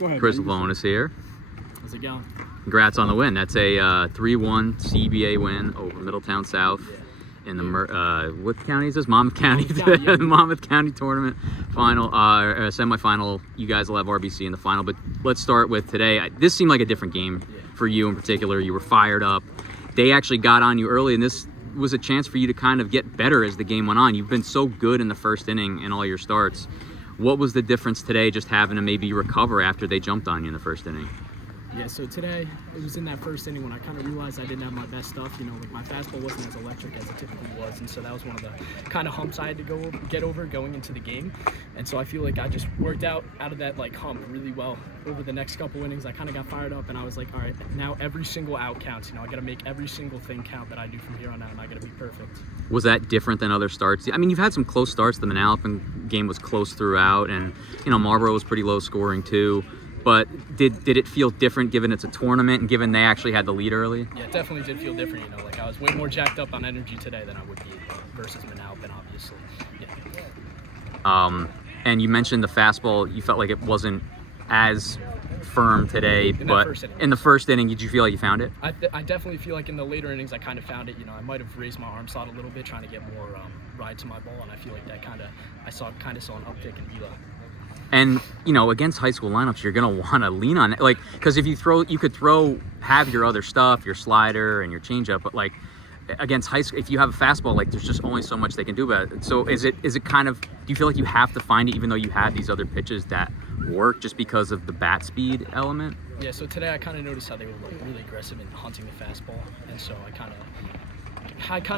Go ahead. Chris Levonas here. How's it going? Congrats on the win. That's a 3-1 CBA win over Middletown South in the what county is this? Monmouth County. Monmouth County tournament final, semifinal. You guys will have RBC in the final. But let's start with today. This seemed like a different game for you in particular. You were fired up. They actually got on you early, and this was a chance for you to kind of get better as the game went on. You've been so good in the first inning in all your starts. What was the difference today, just having to maybe recover after they jumped on you in the first inning? Yeah, so today, it was in that first inning when I kind of realized I didn't have my best stuff. You know, like my fastball wasn't as electric as it typically was, and so that was one of the kind of humps I had to get over going into the game. And so I feel like I just worked out of that like hump really well over the next couple innings. I kind of got fired up, and I was like, all right, now every single out counts. You know, I got to make every single thing count that I do from here on out, and I got to be perfect. Was that different than other starts? I mean, you've had some close starts. The Manalapan game was close throughout, and you know, Marlboro was pretty low scoring too. But did it feel different given it's a tournament and given they actually had the lead early? Yeah, it definitely did feel different. You know, like I was way more jacked up on energy today than I would be versus Manalapan, obviously. Yeah. And you mentioned the fastball. You felt like it wasn't as firm today, but in the first inning, did you feel like you found it? I definitely feel like in the later innings, I kind of found it. You know, I might have raised my arm slot a little bit, trying to get more ride to my ball, and I feel like that I saw an uptick in velo. And, you know, against high school lineups, you're going to want to lean on it. Like, because if you could have your other stuff, your slider and your changeup, but like against high school, if you have a fastball, like there's just only so much they can do about it. So is it kind of, do you feel like you have to find it even though you have these other pitches that work just because of the bat speed element? Yeah, so today I kind of noticed how they were like really aggressive in hunting the fastball. And so I kind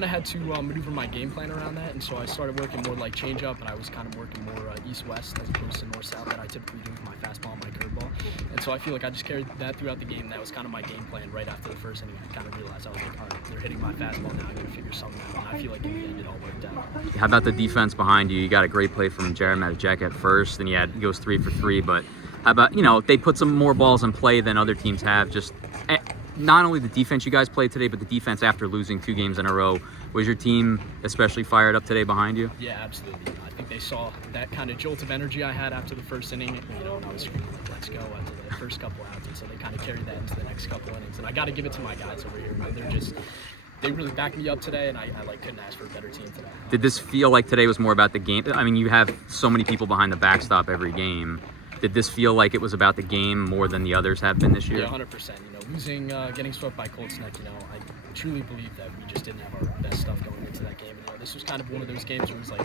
of had to maneuver my game plan around that, and so I started working more like changeup, and I was kind of working more east-west as opposed to north-south that I typically do with my fastball and my curveball. And so I feel like I just carried that throughout the game. That was kind of my game plan right after the first inning. I kind of realized I was like, all right, they're hitting my fastball now. I got to figure something out, and I feel like in the end it all worked out. How about the defense behind you? You got a great play from Jared Matajek at first, and he goes 3 for 3. But how about, you know, they put some more balls in play than other teams have. Just not only the defense you guys played today, but the defense after losing 2 games in a row. Was your team especially fired up today behind you? Yeah, absolutely. You know, I think they saw that kind of jolt of energy I had after the first inning, you know, and I was screaming, let's go, after the first couple outs, and so they kind of carried that into the next couple innings. And I got to give it to my guys over here. They really backed me up today, and I couldn't ask for a better team today. Did this feel like today was more about the game? I mean, you have so many people behind the backstop every game. Did this feel like it was about the game more than the others have been this year? Yeah, 100%. You know, losing, getting swept by Colts Neck, you know, I truly believe that we just didn't have our best stuff going into that game. And, you know, this was kind of one of those games where it was like,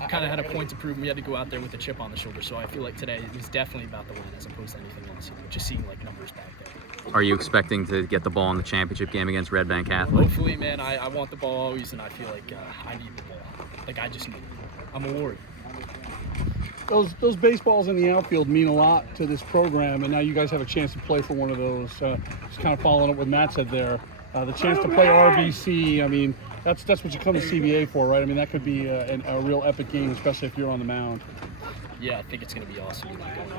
I kind of had a point to prove, and we had to go out there with a chip on the shoulder. So I feel like today it was definitely about the win as opposed to anything else. You know, just seeing like numbers back there. Are you expecting to get the ball in the championship game against Red Bank Catholic? Hopefully, man. I want the ball always, and I feel like I need the ball. Like I just need it. I'm a warrior. Those baseballs in the outfield mean a lot to this program, and now you guys have a chance to play for one of those. Just kind of following up what Matt said there, the chance to play RBC. I mean, that's what you come to CBA for, right? I mean, that could be a real epic game, especially if you're on the mound. Yeah, I think it's going to be awesome.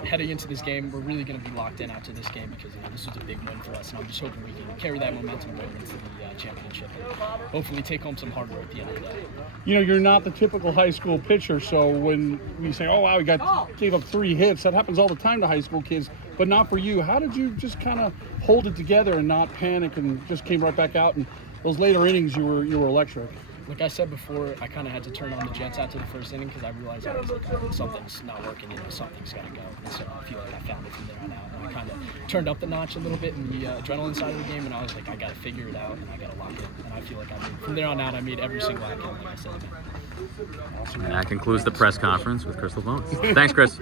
Heading into this game, we're really going to be locked in after this game because, you know, this was a big win for us, and I'm just hoping we can carry that momentum going into the championship and hopefully take home some hardware at the end of the day. You know, you're not the typical high school pitcher, so when we say, oh, wow, gave up 3 hits, that happens all the time to high school kids, but not for you. How did you just kind of hold it together and not panic and just came right back out? And those later innings, you were electric. Like I said before, I kind of had to turn on the Jets after the first inning because I realized I was like, oh, something's not working, you know, something's got to go. And so I feel like I found it from there on out. And I kind of turned up the notch a little bit in the adrenaline side of the game, and I was like, I got to figure it out, and I got to lock in. And I feel like from there on out, I made every single outcome, like I said. And that concludes the press conference with Chris Levonas. Thanks, Chris.